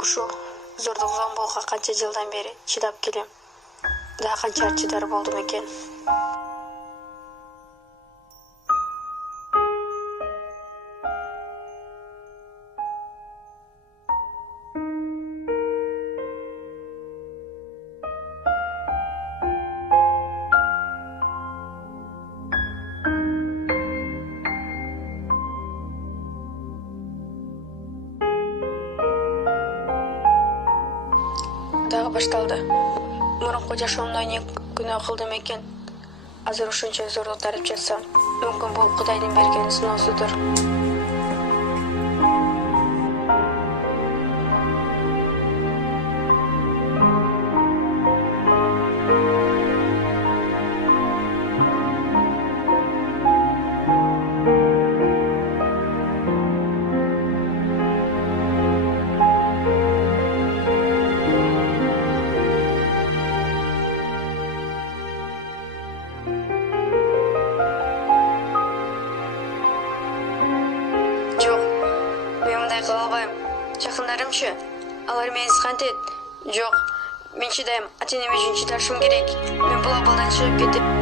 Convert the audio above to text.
Ушу зордук зомбулукка канча жылдан бери чыдап келем. Да канча чыдар болдум экен. Дагы башталды. Мурунку жашоомдо эмне күнөө кылдым экен? Азыр ушунча зордук тарып жатсам, мүмкүн бул Кудайдын берген сыноосудур. Жок, мен мындай кыла албайм. Жакындарымчы, алар менсиз кантет? Жок, мен чыдайм, ата-энем үчүн чыдашым керек. Мен бул абалдан чыгып кетип